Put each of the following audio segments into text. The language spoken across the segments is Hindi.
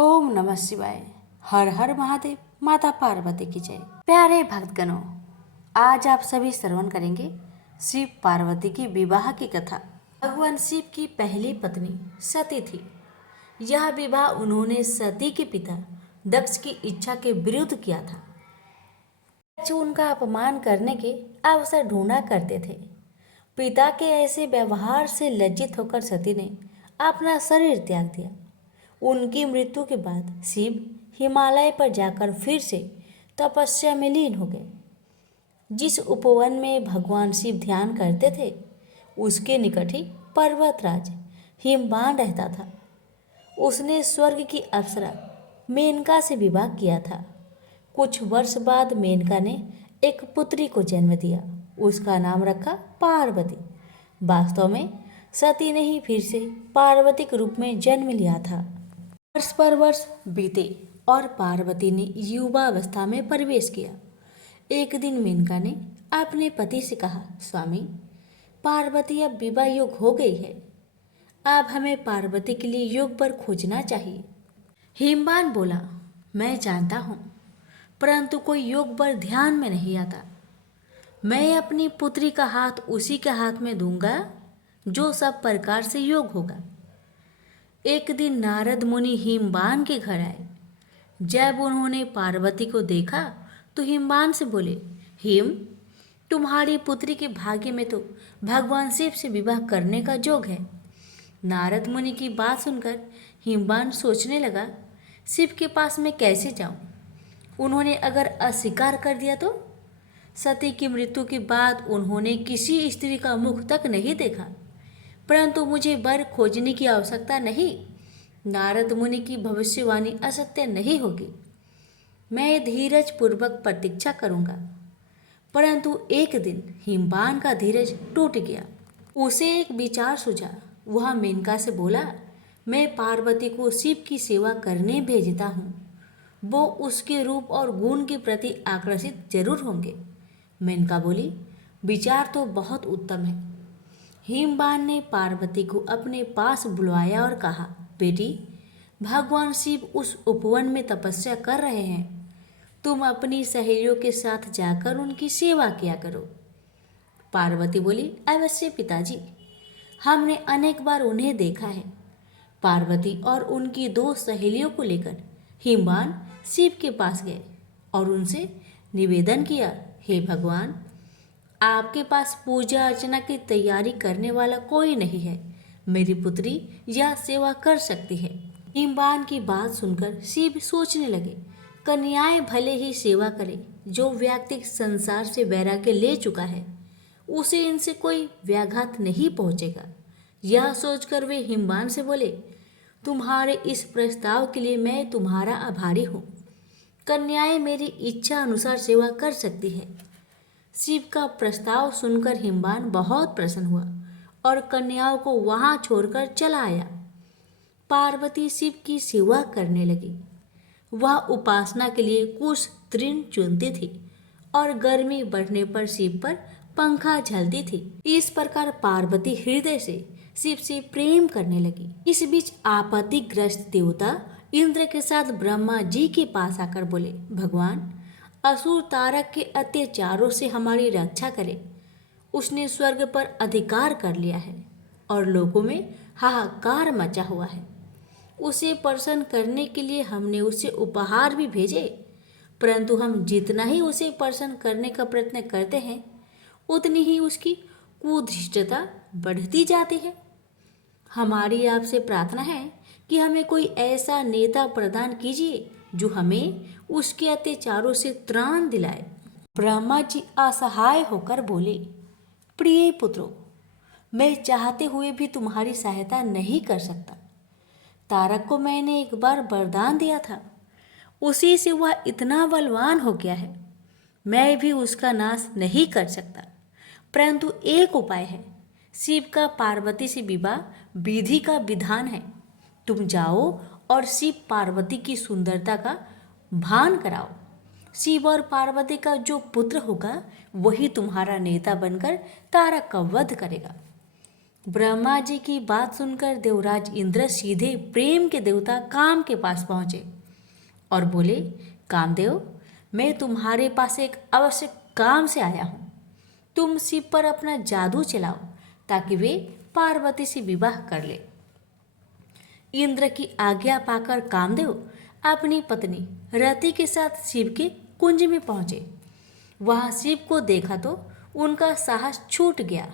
ओम नमः शिवाय। हर हर महादेव। माता पार्वती की जय। प्यारे भक्तगणों, आज आप सभी श्रवण करेंगे शिव पार्वती की विवाह की कथा। भगवान शिव की पहली पत्नी सती थी। यह विवाह उन्होंने सती के पिता दक्ष की इच्छा के विरुद्ध किया था, जो उनका अपमान करने के अवसर ढूंढा करते थे। पिता के ऐसे व्यवहार से लज्जित होकर सती ने अपना शरीर त्याग दिया। उनकी मृत्यु के बाद शिव हिमालय पर जाकर फिर से तपस्या में लीन हो गए। जिस उपवन में भगवान शिव ध्यान करते थे, उसके निकट ही पर्वतराज हिमवान रहता था। उसने स्वर्ग की अप्सरा मेनका से विवाह किया था। कुछ वर्ष बाद मेनका ने एक पुत्री को जन्म दिया। उसका नाम रखा पार्वती। वास्तव में सती ने ही फिर से पार्वती के रूप में जन्म लिया था। वर्ष पर वर्ष बीते और पार्वती ने युवावस्था में प्रवेश किया। एक दिन मेनका ने अपने पति से कहा, स्वामी, पार्वती अब विवाह योग हो गई है। अब हमें पार्वती के लिए योग वर खोजना चाहिए। हिमवान बोला, मैं जानता हूँ, परंतु कोई योग वर ध्यान में नहीं आता। मैं अपनी पुत्री का हाथ उसी के हाथ में दूंगा जो सब प्रकार से योग होगा। एक दिन नारद मुनि हिमवान के घर आए। जब उन्होंने पार्वती को देखा तो हिमवान से बोले, हिम, तुम्हारी पुत्री के भाग्य में तो भगवान शिव से विवाह करने का योग है। नारद मुनि की बात सुनकर हिमवान सोचने लगा, शिव के पास मैं कैसे जाऊं? उन्होंने अगर अस्वीकार कर दिया तो? सती की मृत्यु के बाद उन्होंने किसी स्त्री का मुख तक नहीं देखा। परंतु मुझे वर खोजने की आवश्यकता नहीं। नारद मुनि की भविष्यवाणी असत्य नहीं होगी। मैं धीरज पूर्वक प्रतीक्षा करूंगा। परंतु एक दिन हिमवान का धीरज टूट गया। उसे एक विचार सूझा। वह मेनका से बोला, मैं पार्वती को शिव की सेवा करने भेजता हूँ। वो उसके रूप और गुण के प्रति आकर्षित जरूर होंगे। मेनका बोली, विचार तो बहुत उत्तम है। हिमवान ने पार्वती को अपने पास बुलवाया और कहा, बेटी, भगवान शिव उस उपवन में तपस्या कर रहे हैं। तुम अपनी सहेलियों के साथ जाकर उनकी सेवा किया करो। पार्वती बोली, अवश्य पिताजी, हमने अनेक बार उन्हें देखा है। पार्वती और उनकी दो सहेलियों को लेकर हिमवान शिव के पास गए और उनसे निवेदन किया, हे भगवान, आपके पास पूजा अर्चना की तैयारी करने वाला कोई नहीं है। मेरी पुत्री यह सेवा कर सकती है। हिमवान की बात सुनकर शिव सोचने लगे, कन्याएं भले ही सेवा करे। जो व्यक्ति संसार से वैराग्य ले चुका है, उसे इनसे कोई व्याघात नहीं पहुंचेगा। यह सोचकर वे हिमवान से बोले, तुम्हारे इस प्रस्ताव के लिए मैं तुम्हारा आभारी हूँ। कन्याएं मेरी इच्छा अनुसार सेवा कर सकती है। शिव का प्रस्ताव सुनकर हिमवान बहुत प्रसन्न हुआ और कन्याओं को वहां छोड़कर चला आया। पार्वती शिव की सेवा करने लगी। वह उपासना के लिए कुछ तृण चुनती थी और गर्मी बढ़ने पर शिव पर पंखा झलती थी। इस प्रकार पार्वती हृदय से शिव से प्रेम करने लगी। इस बीच आपत्तिग्रस्त देवता इंद्र के साथ ब्रह्मा जी के पास आकर बोले, भगवान, असुर तारक के अत्याचारों से हमारी रक्षा करे। उसने स्वर्ग पर अधिकार कर लिया है और लोगों में हाहाकार मचा हुआ है। उसे प्रसन्न करने के लिए हमने उसे उपहार भी भेजे, परंतु हम जितना ही उसे प्रसन्न करने का प्रयत्न करते हैं, उतनी ही उसकी कुधृष्टता बढ़ती जाती है। हमारी आपसे प्रार्थना है कि हमें कोई ऐसा नेता प्रदान कीजिए जो हमें उसके अत्याचारों से त्राण दिलाए। ब्रह्मा जी असहाय होकर बोले, प्रिय पुत्रों, मैं चाहते हुए भी तुम्हारी सहायता नहीं कर सकता। तारक को मैंने एक बार वरदान दिया था, उसी से वह इतना बलवान हो गया है। मैं भी उसका नाश नहीं कर सकता। परंतु एक उपाय है। शिव का पार्वती से विवाह विधि का विधान है। तुम जाओ और शिव पार्वती की सुंदरता का भान कराओ। शिव और पार्वती का जो पुत्र होगा, वही तुम्हारा नेता बनकर तारक का वध करेगा। ब्रह्मा जी की बात सुनकर देवराज इंद्र सीधे प्रेम के देवता काम के पास पहुंचे और बोले, कामदेव, मैं तुम्हारे पास एक आवश्यक काम से आया हूँ। तुम शिव पर अपना जादू चलाओ ताकि वे पार्वती से विवाह कर ले। इंद्र की आज्ञा पाकर कामदेव अपनी पत्नी रति के साथ शिव के कुंज में पहुंचे। वहां शिव को देखा तो उनका साहस छूट गया।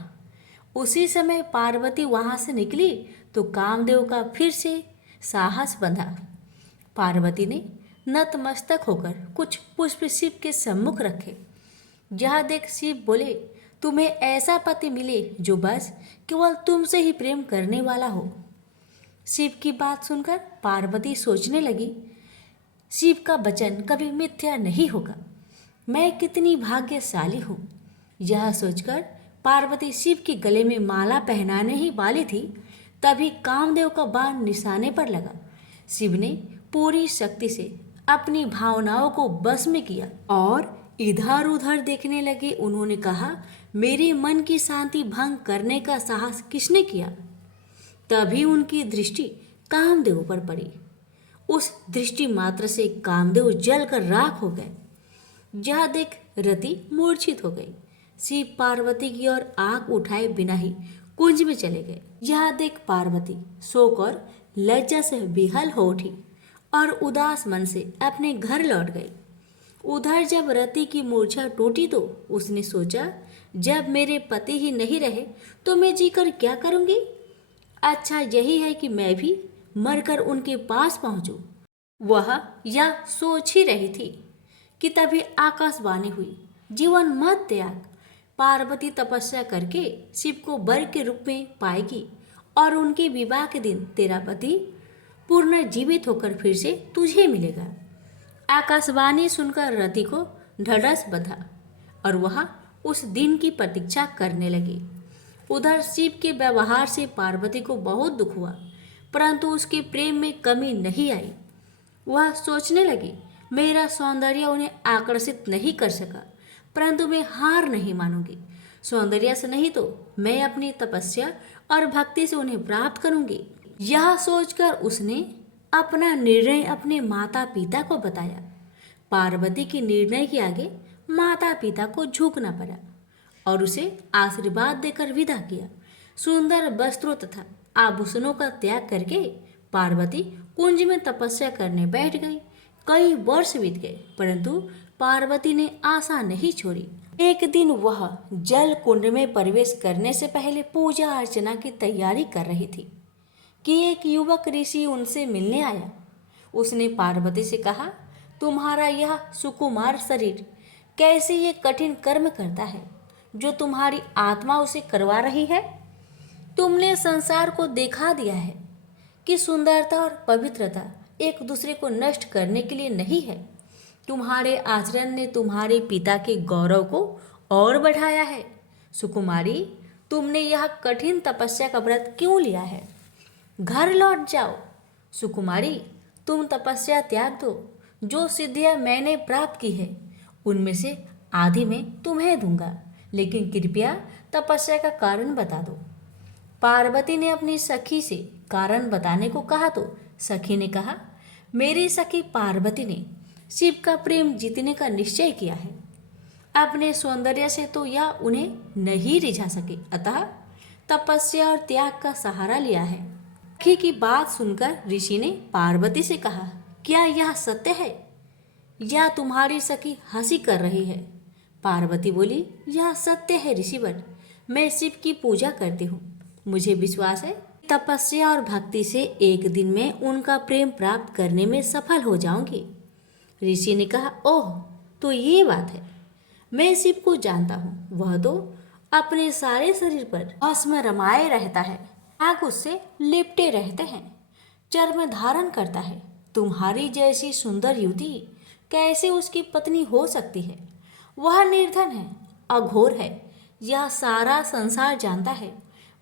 उसी समय पार्वती वहां से निकली तो कामदेव का फिर से साहस बंधा। पार्वती ने नतमस्तक होकर कुछ पुष्प शिव के सम्मुख रखे। यह देख शिव बोले, तुम्हें ऐसा पति मिले जो बस केवल तुमसे ही प्रेम करने वाला हो। शिव की बात सुनकर पार्वती सोचने लगी, शिव का वचन कभी मिथ्या नहीं होगा। मैं कितनी भाग्यशाली हूँ। यह सोचकर पार्वती शिव के गले में माला पहनाने ही वाली थी, तभी कामदेव का बाण निशाने पर लगा। शिव ने पूरी शक्ति से अपनी भावनाओं को बस में किया और इधर उधर देखने लगे। उन्होंने कहा, मेरे मन की शांति भंग करने का साहस किसने किया? तभी उनकी दृष्टि कामदेव पर पड़ी। उस दृष्टि मात्र से कामदेव जलकर राख हो गए। यह देख रति मूर्छित हो गई। शिव पार्वती की ओर आंख उठाए बिना ही कुंज में चले गए। यह देख पार्वती शोक और लज्जा से विहल हो उठी और उदास मन से अपने घर लौट गई। उधर जब रति की मूर्छा टूटी तो उसने सोचा, जब मेरे पति ही नहीं रहे तो मैं जीकर क्या करूंगी? अच्छा यही है कि मैं भी मरकर उनके पास पहुंचूं। वह यह सोच ही रही थी कि तभी आकाशवाणी हुई, जीवन मत त्याग। पार्वती तपस्या करके शिव को वर के रूप में पाएगी और उनके विवाह के दिन तेरा पति पूर्ण जीवित होकर फिर से तुझे मिलेगा। आकाशवाणी सुनकर रति को ढढ़स बंधा और वह उस दिन की प्रतीक्षा करने लगी। उधर शिव के व्यवहार से पार्वती को बहुत दुख हुआ, परंतु उसके प्रेम में कमी नहीं आई। वह सोचने लगी, मेरा सौंदर्य उन्हें आकर्षित नहीं कर सका, परंतु मैं हार नहीं मानूंगी। सौंदर्य से नहीं तो मैं अपनी तपस्या और भक्ति से उन्हें प्राप्त करूंगी। यह सोचकर उसने अपना निर्णय अपने माता पिता को बताया। पार्वती के निर्णय के आगे माता पिता को झुकना पड़ा और उसे आशीर्वाद देकर विदा किया। सुंदर वस्त्रों तथा आभूषणों का त्याग करके पार्वती कुंज में तपस्या करने बैठ गई। कई वर्ष बीत गए, परंतु पार्वती ने आशा नहीं छोड़ी। एक दिन वह जल कुंड में प्रवेश करने से पहले पूजा अर्चना की तैयारी कर रही थी कि एक युवक ऋषि उनसे मिलने आया। उसने पार्वती से कहा, तुम्हारा यह सुकुमार शरीर कैसे ये कठिन कर्म करता है जो तुम्हारी आत्मा उसे करवा रही है? तुमने संसार को दिखा दिया है कि सुंदरता और पवित्रता एक दूसरे को नष्ट करने के लिए नहीं है। तुम्हारे आचरण ने तुम्हारे पिता के गौरव को और बढ़ाया है। सुकुमारी, तुमने यह कठिन तपस्या का व्रत क्यों लिया है? घर लौट जाओ। सुकुमारी, तुम तपस्या त्याग दो। जो सिद्धियां मैंने प्राप्त की है उनमें से आधी मैं तुम्हें दूंगा, लेकिन कृपया तपस्या का कारण बता दो। पार्वती ने अपनी सखी से कारण बताने को कहा तो सखी ने कहा, मेरी सखी पार्वती ने शिव का प्रेम जीतने का निश्चय किया है। अपने सौंदर्य से तो यह उन्हें नहीं रिझा सके, अतः तपस्या और त्याग का सहारा लिया है। सखी की बात सुनकर ऋषि ने पार्वती से कहा, क्या यह सत्य है या तुम्हारी सखी हंसी कर रही है? पार्वती बोली, यह सत्य है ऋषिवर। मैं शिव की पूजा करती हूँ। मुझे विश्वास है तपस्या और भक्ति से एक दिन में उनका प्रेम प्राप्त करने में सफल हो जाऊंगी। ऋषि ने कहा, ओह, तो ये बात है। मैं शिव को जानता हूँ। वह तो अपने सारे शरीर पर भस्म रमाए रहता है, आग उससे लिपटे रहते हैं, चर्म धारण करता है। तुम्हारी जैसी सुंदर युवती कैसे उसकी पत्नी हो सकती है? वह निर्धन है, अघोर है, यह सारा संसार जानता है।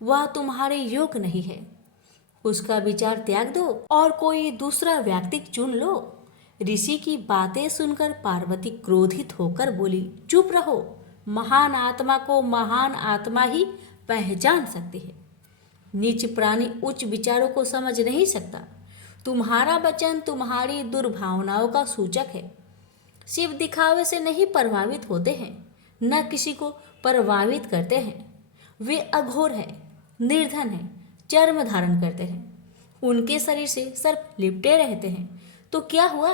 वह तुम्हारे योग्य नहीं है। उसका विचार त्याग दो और कोई दूसरा व्यक्ति चुन लो। ऋषि की बातें सुनकर पार्वती क्रोधित होकर बोली, चुप रहो। महान आत्मा को महान आत्मा ही पहचान सकती है। नीच प्राणी उच्च विचारों को समझ नहीं सकता। तुम्हारा वचन तुम्हारी दुर्भावनाओं का सूचक है। शिव दिखावे से नहीं प्रभावित होते हैं, न किसी को प्रभावित करते हैं। वे अघोर है, निर्धन है, चर्म धारण करते हैं, उनके शरीर से सर्प लिपटे रहते हैं। तो क्या हुआ,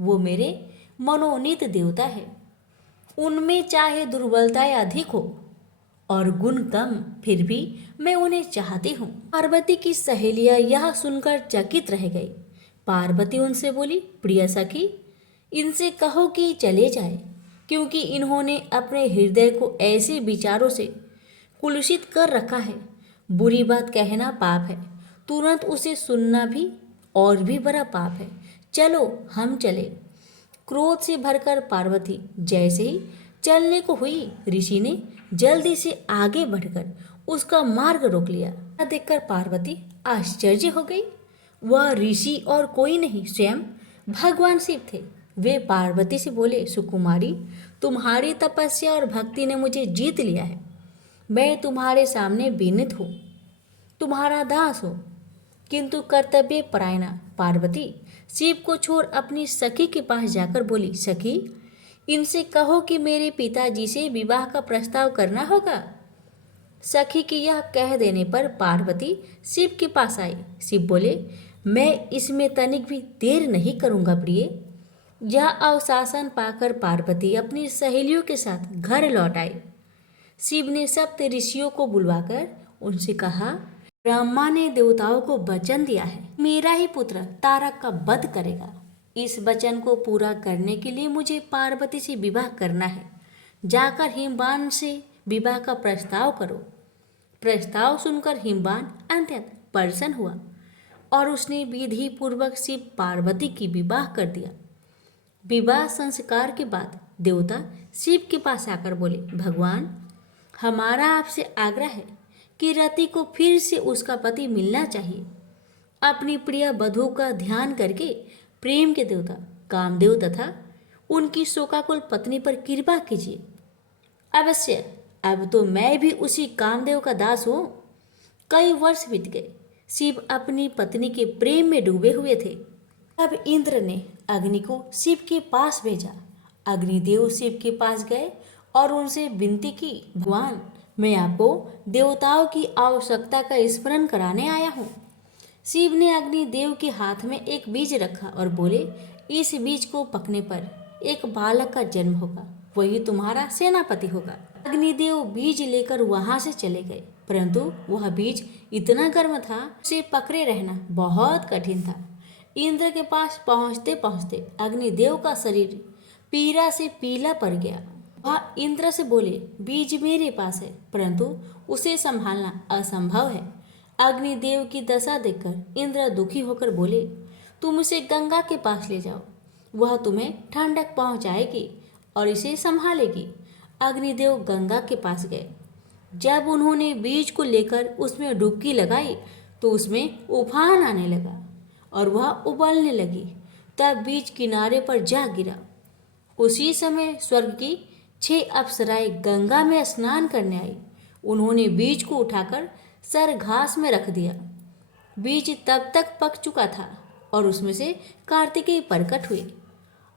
वो मेरे मनोनीत देवता है। उनमें चाहे दुर्बलताएं अधिक हो और गुण कम, फिर भी मैं उन्हें चाहती हूँ। पार्वती की सहेलियां यह सुनकर चकित रह गई। पार्वती उनसे बोली, प्रिय सखी, इनसे कहो कि चले जाए, क्योंकि इन्होंने अपने हृदय को ऐसे विचारों से कुलुषित कर रखा है। बुरी बात कहना पाप है, तुरंत उसे सुनना भी और भी बड़ा पाप है। चलो हम चले। क्रोध से भरकर पार्वती जैसे ही चलने को हुई, ऋषि ने जल्दी से आगे बढ़कर उसका मार्ग रोक लिया। यह देखकर पार्वती आश्चर्य हो गई। वह ऋषि और कोई नहीं, स्वयं भगवान शिव थे। वे पार्वती से बोले, सुकुमारी, तुम्हारी तपस्या और भक्ति ने मुझे जीत लिया है। मैं तुम्हारे सामने विनीत हूँ, तुम्हारा दास हूँ। किंतु कर्तव्य परायणा पार्वती शिव को छोड़ अपनी सखी के पास जाकर बोली, सखी, इनसे कहो कि मेरे पिताजी से विवाह का प्रस्ताव करना होगा। सखी की यह कह देने पर पार्वती शिव के पास आई। शिव बोले, मैं इसमें तनिक भी देर नहीं करूँगा प्रिय। यह अवशासन पाकर पार्वती अपनी सहेलियों के साथ घर लौट आई। शिव ने सप्त ऋषियों को बुलवाकर उनसे कहा, ब्रह्मा ने देवताओं को वचन दिया है, मेरा ही पुत्र तारक का वध करेगा। इस वचन को पूरा करने के लिए मुझे पार्वती से विवाह करना है। जाकर हिमवान से विवाह का प्रस्ताव करो। प्रस्ताव सुनकर हिमवान अत्यंत प्रसन्न हुआ और उसने विधि पूर्वक शिव पार्वती की विवाह कर दिया। विवाह संस्कार के बाद देवता शिव के पास आकर बोले, भगवान, हमारा आपसे आग्रह है कि रति को फिर से उसका पति मिलना चाहिए। अपनी प्रिय वधू का ध्यान करके प्रेम के देवता कामदेव तथा उनकी शोकाकुल पत्नी पर कृपा कीजिए। अवश्य, अब तो मैं भी उसी कामदेव का दास हूँ। कई वर्ष बीत गए। शिव अपनी पत्नी के प्रेम में डूबे हुए थे। तब इंद्र ने अग्नि को शिव के पास भेजा। अग्निदेव शिव के पास गए और उनसे विनती की, भगवान, मैं आपको देवताओं की आवश्यकता का स्मरण कराने आया हूँ। शिव ने अग्निदेव के हाथ में एक बीज रखा और बोले, इस बीज को पकने पर एक बालक का जन्म होगा, वही तुम्हारा सेनापति होगा। अग्निदेव बीज लेकर वहां से चले गए, परंतु वह बीज इतना गर्म था, उसे पकड़े रहना बहुत कठिन था। इंद्र के पास पहुंचते पहुंचते अग्निदेव का शरीर पीड़ा से पीला पड़ गया। वह इंद्र से बोले, बीज मेरे पास है, परंतु उसे संभालना असंभव है। अग्निदेव की दशा देखकर इंद्र दुखी होकर बोले, तुम इसे गंगा के पास ले जाओ, वह तुम्हें ठंडक पहुंचाएगी और इसे संभालेगी। अग्निदेव गंगा के पास गए। जब उन्होंने बीज को लेकर उसमें डुबकी लगाई तो उसमें उफान आने लगा और वह उबलने लगी। तब बीज किनारे पर जा गिरा। उसी समय स्वर्ग की 6 अप्सराएं गंगा में स्नान करने आई। उन्होंने बीज को उठाकर सर घास में रख दिया। बीज तब तक पक चुका था और उसमें से कार्तिकेय प्रकट हुए।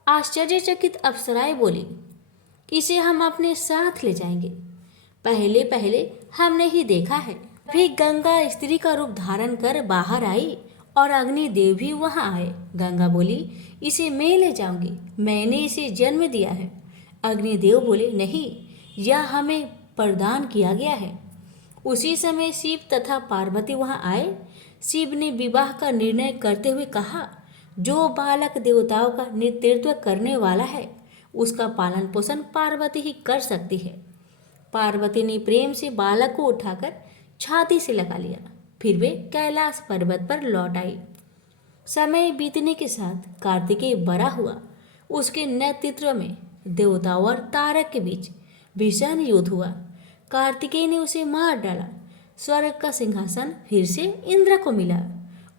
आश्चर्यचकित अप्सराएं बोली, इसे हम अपने साथ ले जाएंगे, पहले पहले हमने ही देखा है। फिर गंगा स्त्री का रूप धारण कर बाहर आई और अग्निदेव भी वहां आए। गंगा बोली, इसे मैं ले जाऊंगी, मैंने इसे जन्म दिया है। अग्निदेव बोले, नहीं, यह हमें प्रदान किया गया है। उसी समय शिव तथा पार्वती वहां आए। शिव ने विवाह का निर्णय करते हुए कहा, जो बालक देवताओं का नेतृत्व करने वाला है उसका पालन पोषण पार्वती ही कर सकती है। पार्वती ने प्रेम से बालक को उठाकर छाती से लगा लिया। फिर वे कैलाश पर्वत पर लौट आई। समय बीतने के साथ कार्तिकेय बड़ा हुआ। उसके नेतृत्व में देवताओं और तारक के बीच भीषण युद्ध हुआ। कार्तिकेय ने उसे मार डाला। स्वर्ग का सिंहासन फिर से इंद्र को मिला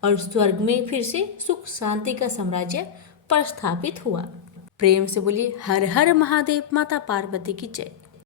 और स्वर्ग में फिर से सुख शांति का साम्राज्य प्रस्थापित हुआ। प्रेम से बोलिए हर हर महादेव, माता पार्वती की जय।